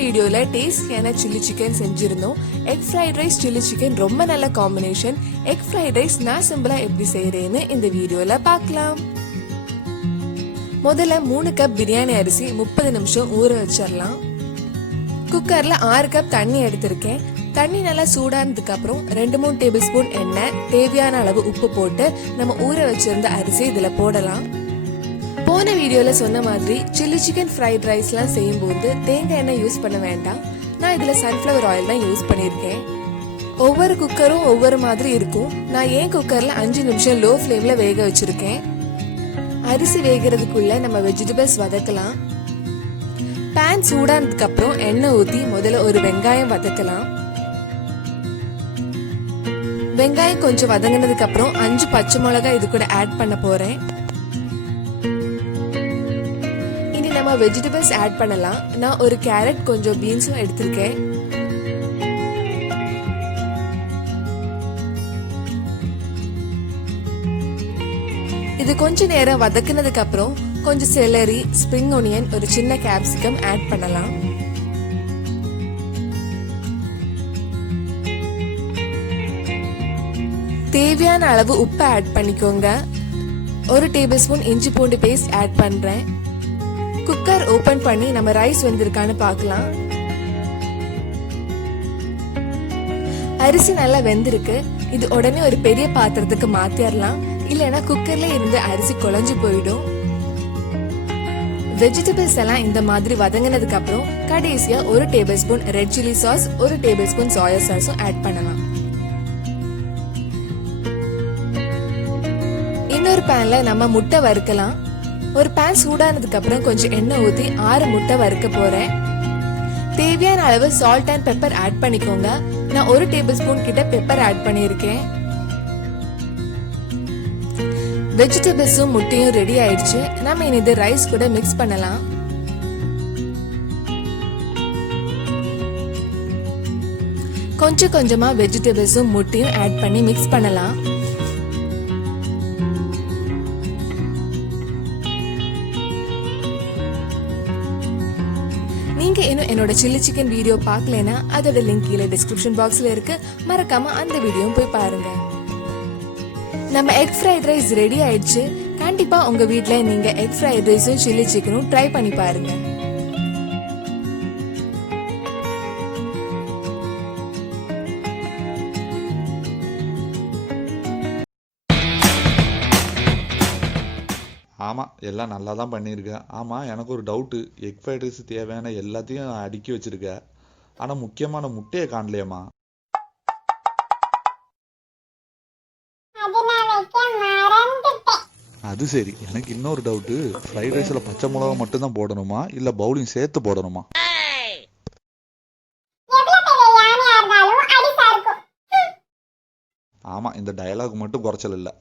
வீடியோல டேஸ்டியான chilli chicken செஞ்சிருந்தோம். Egg fried rice chilli chicken ரொம்ப நல்ல காம்பினேஷன். எக் ஃப்ரைட் ரைஸ் நான் சிம்பிளா எப்படி செய்யறேன்னு இந்த வீடியோல பார்க்கலாம். முதல்ல 3 கப் பிரியாணி அரிசி 30 நிமிஷம் ஊற வச்சிடலாம். குக்கர்ல 6 கப் தண்ணி எடுத்திருக்கேன். தண்ணி நல்லா சூடானதுக்கு அப்புறம் 2-3 டேபிள் ஸ்பூன் எண்ணெய், தேவையான அளவு உப்பு போட்டு நம்ம ஊற வச்சிருந்த அரிசி இதுல போடலாம். போன வீடியோல சொன்ன மாதிரி சில்லி சிக்கன் ஃப்ரைட் ரைஸ்லாம் செய்யும்போது தேங்காய் எண்ணெய் யூஸ் பண்ண வேண்டாம். நான் இதுல சன்ஃப்ளவர் ஆயில் தான் யூஸ் பண்ணியிருக்கேன். ஒவ்வொரு குக்கரும் ஒவ்வொரு மாதிரி இருக்கும். நான் ஏன் குக்கர்ல 5 நிமிஷம் லோ ஃப்ளேம்ல வேக வச்சிருக்கேன். அரிசி வேகிறதுக்குள்ள நம்ம வெஜிடபிள்ஸ் வதக்கலாம். பேன் சூடானதுக்கு அப்புறம் எண்ணெய் ஊத்தி முதல்ல ஒரு வெங்காயம் வதக்கலாம். வெங்காயம் கொஞ்சம் வதங்கினதுக்கு அப்புறம் 5 பச்சை மிளகாய் இது கூட ஆட் பண்ண போறேன். இனி நம்ம வெஜிடபிள்ஸ் ஆட் பண்ணலாம். நான் ஒரு கேரட் கொஞ்சம் பீன்ஸும் எடுத்திருக்கேன். இது கொஞ்ச நேரம் வதக்குனதுக்கு அப்புறம் கொஞ்சம் செலரி, ஸ்ப்ரிங் ஒனியன், ஒரு சின்ன கேப்சிகம் ஆட் பண்ணலாம். தேவையான அளவு உப்பு ஆட் பண்ணிக்கோங்க. 1 டேபிள் ஸ்பூன் இஞ்சி பூண்டு பேஸ்ட் ஆட் பண்றேன். குக்கர் ஓபன் பண்ணி நம்ம ரைஸ் வெந்திருக்கான்னு பார்க்கலாம். அரிசி நல்லா வெந்திருக்கு. இது உடனே ஒரு பெரிய பாத்திரத்துக்கு மாத்திரலாம். இல்லைன்னா குக்கர்ல இருந்து அரிசி குழஞ்சு போயிடும். வெஜிடபிள்ஸ் எல்லாம் இந்த மாதிரி வதங்கினதுக்கு அப்புறம் கடைசியா 1 tablespoon red chilli sauce, 1 tablespoon soya சாஸும் ஆட் பண்ணலாம். இன்னொரு பேன்ல நம்ம முட்டை வறுக்கலாம். ஒரு பேன் சூடானதுக்கு அப்புறம் கொஞ்சம் எண்ணெய் ஊத்தி 6 முட்டை வறுக்க போறேன். தேவையான அளவு சால்ட் அண்ட் பெப்பர் ஆட் பண்ணிக்கோங்க. நான் 1 டேபிள் ஸ்பூன் கிட்ட பெப்பர் ஆட் பண்ணியிருக்கேன். வெஜிடபிள்ஸும் முட்டையும் ரெடி ஆயிடுச்சு. நம்ம இனி இது ரைஸ் கூட மிக்ஸ் பண்ணலாம். கொஞ்சம் கொஞ்சமா வெஜிடபிள்ஸும் முட்டையும் ஆட் பண்ணி மிக்ஸ் பண்ணலாம். நீங்க இன்னும் என்னோட சில்லி சிக்கன் வீடியோ பார்க்கலனா அதோட லிங்க் கீழே டிஸ்கிரிப்ஷன் பாக்ஸ்ல இருக்கு. மறக்காம அந்த வீடியோ போய் பாருங்க. நம்ம எக் ஃப்ரைட் ரைஸ் ரெடி ஆயிடுச்சு. கண்டிப்பா உங்க வீட்ல நீங்க எக் ஃப்ரைட் ரைஸும் சில்லி சிக்கனும் ட்ரை பண்ணி பாருங்க. ஆமாம், எல்லாம் நல்லா தான் பண்ணியிருக்கேன். ஆமாம், எனக்கு ஒரு டவுட்டு. எக் ஃப்ரைட் ரைஸ் தேவையான எல்லாத்தையும் அடுக்கி வச்சிருக்கேன். ஆனால் முக்கியமான முட்டையை காணலையம்மா. அது சரி, எனக்கு இன்னொரு டவுட்டு. ஃப்ரைட் ரைஸில் பச்சை மிளகா மட்டும்தான் போடணுமா இல்லை பவுலிங் சேர்த்து போடணுமா? ஆமாம், இந்த டயலாக் மட்டும் குறைச்சல் இல்லை.